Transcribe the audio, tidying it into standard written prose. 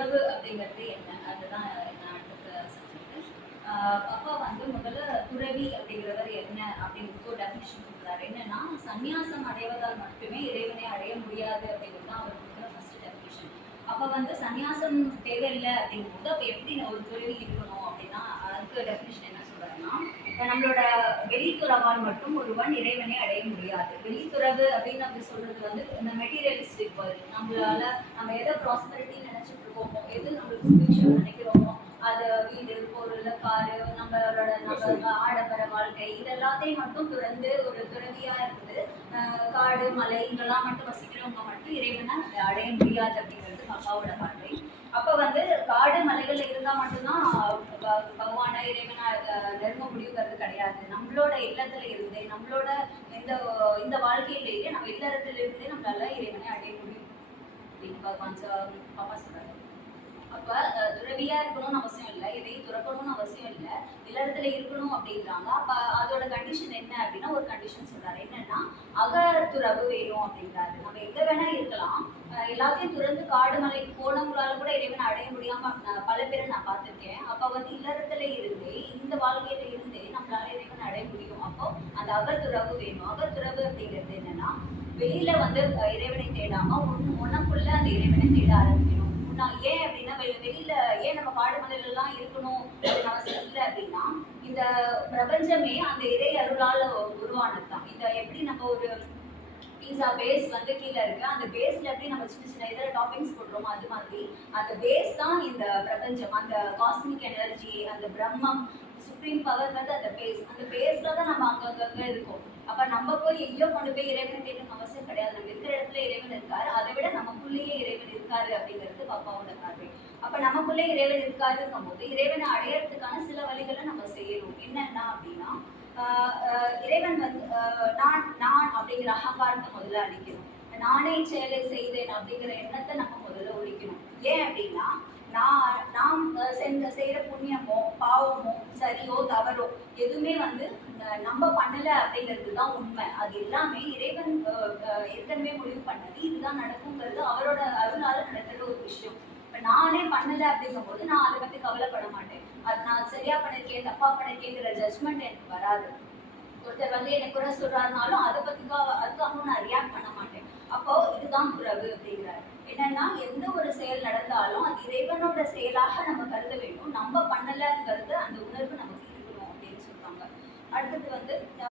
துறவு அப்படிங்கிறது என்ன? அதுதான் நான் அடுத்த சப்ஜெக்ட். அப்பா வந்து முதல்ல துறவி அப்படிங்கிறவர் என்ன அப்படிங்கிறது ஒரு டெஃபினிஷன் கொடுக்குறாரு. என்னன்னா, சந்நியாசம் அடைவதால் மட்டுமே இறைவனை அடைய முடியாது அப்படிங்கிறது தான் அவர் கொடுக்குற ஃபர்ஸ்ட் டெஃபினிஷன். அப்போ வந்து சந்நியாசம் தேவையில்லை அப்படிங்கும்போது அப்போ எப்படி ஒரு துறவி இருக்கணும் அப்படின்னா, அதுக்கு டெஃபினிஷன் என்ன சொல்றாருன்னா, இப்போ நம்மளோட வெளித்துறவால் மட்டும் ஒருவன் இறைவனை அடைய முடியாது. வெளித்துறவு அப்படின்னு அப்படி சொல்றது வந்து இந்த மெட்டீரியலிஸ்டிக் வேர்ல்ட். நம்ம எதை ப்ராஸ்பரிட்டி நினைச்சிட்டு இருக்கோமோ, எது நம்மளுக்கு சுபிக்ஷம் நினைக்கிறோமோ, அது வீடு, பொருள், காரு, நம்ம ஆடம்பர வாழ்க்கை, இது எல்லாத்தையும் மட்டும் துறந்து ஒரு துறவியா இருந்து காடு, மலை இங்கெல்லாம் மட்டும் வசிக்கிறவங்க மட்டும் இறைவனை அடைய முடியாது அப்படிங்கிறது அப்பாவோட பார்வை. அப்ப வந்து காடு மலைகள்ல இருந்தா மட்டும்தான் பகவான இறைவனா நெருங்க முடியுங்கிறது கிடையாது. நம்மளோட இல்லத்துல இருந்தே, நம்மளோட இந்த வாழ்க்கையிலேயே நம்ம இல்லறத்துல இருந்தே நம்மளால இறைவனை அடைய முடியும் அப்படின்னு பகவான் பாப்பா சொல்றாரு. அப்ப துறவியா இருக்கணும்னு அவசியம் இல்லை, எதையும் துறக்கணும்னு அவசியம் இல்லை, இல்லறத்துல இருக்கணும் அப்படின்றாங்க. அப்ப அதோட கண்டிஷன் என்ன அப்படின்னா, ஒரு கண்டிஷன் சொல்றாரு. என்னன்னா, அகத்துறவு வேணும் அப்படின்றாரு. நம்ம எங்க வேணா இருக்கலாம், எல்லாத்தையும் துறந்து காடு மலைக்கு போனவங்களால கூட இறைவனை அடைய முடியாம பல பேரை நான் பார்த்திருக்கேன். அப்ப வந்து இல்லறத்துல இருந்தே, இந்த வாழ்க்கையில இருந்தே நம்மளால இறைவனை அடைய முடியும். அப்போ அந்த அகத்துறவு வேணும். அகத்துறவு அப்படிங்கிறது என்னன்னா, வெளியில வந்து இறைவனை தேடாம உனக்குள்ள அந்த இறைவனை தேட ஆரம்பிக்கணும். ஏன் அப்படின்னா, வெளியில ஏன் நம்ம காடு மலையில எல்லாம் இருக்கணும் அப்படின்னு அவசியம் இல்லை அப்படின்னா, இந்த பிரபஞ்சமே அந்த இறை அருளால உருவானதுதான். இந்த எப்படி நம்ம ஒரு பீஸா பேஸ் வந்து கீழே இருக்கு, அந்த பேஸ்ல எப்படி நம்ம சின்ன சின்ன இதர டாப்பிங்ஸ் போடுறோமோ, அது மாதிரி அந்த பேஸ் தான் இந்த பிரபஞ்சம், அந்த காஸ்மிக் எனர்ஜி, அந்த பிரம்மம், சுப்ரீம் பவர் வந்து அந்த பேஸ். அந்த பேஸ்ல தான் நம்ம அங்கங்க இருக்கோம். அப்ப நம்ம போய் எங்கேயோ கொண்டு போய் இறைவனை தேடணும் அவசியம் கிடையாது. நம்ம இருக்கிற இடத்துல இறைவன் இருக்காரு, அதை விட நமக்குள்ளேயே இறைவன் இருக்காரு அப்படிங்கிறது பாப்பாவோட பார்வை. அப்ப நமக்குள்ளே இறைவன் இருக்காருங்கும் போது இறைவனை அடையறதுக்கான சில வழிகளை நம்ம செய்யணும். என்னன்னா அப்படின்னா, இறைவன் வந்து நான் அப்படிங்கிற அகங்காரத்தை முதல்ல அழிக்கணும். நானே செயலை செய்தேன் அப்படிங்கிற எண்ணத்தை நம்ம முதல்ல ஒழிக்கணும். ஏன் அப்படின்னா, நாம் செய்யற புண்ணியமோ பாவமோ சரியோ தவறோ எதுவுமே வந்து நம்ம பண்ணல அப்படிங்கிறது தான் உண்மை. அது எல்லாமே இறைவன் ஏற்கனவே முடிவு பண்ணது, இதுதான் நடக்குங்கிறது அவரோட அருளால நடக்கிற ஒரு விஷயம். இப்ப நானே பண்ணல அப்படிங்கும் போது நான் அதை பத்தி கவலைப்பட மாட்டேன். அது நான் சரியா பண்ணிருக்கேன் தப்பா பண்ணிருக்கேங்கிற ஜட்ஜ்மெண்ட் எனக்கு வராது. ஒருத்தர் வந்து எனக்கு கூட சொல்றாருனாலும் அதுக்காகவும் நான் ரியாக்ட் பண்ண மாட்டேன். அப்போ இதுதான் துறவு அப்படிங்கிறாரு. என்னன்னா, எந்த ஒரு செயல் நடந்தாலும் அது இறைவனோட செயலாக நம்ம கருத வேண்டும். நம்ம பண்ணலங்கிறது அந்த உணர்வு நமக்கு இருக்கணும் அப்படின்னு சொல்றாங்க. அடுத்தது வந்து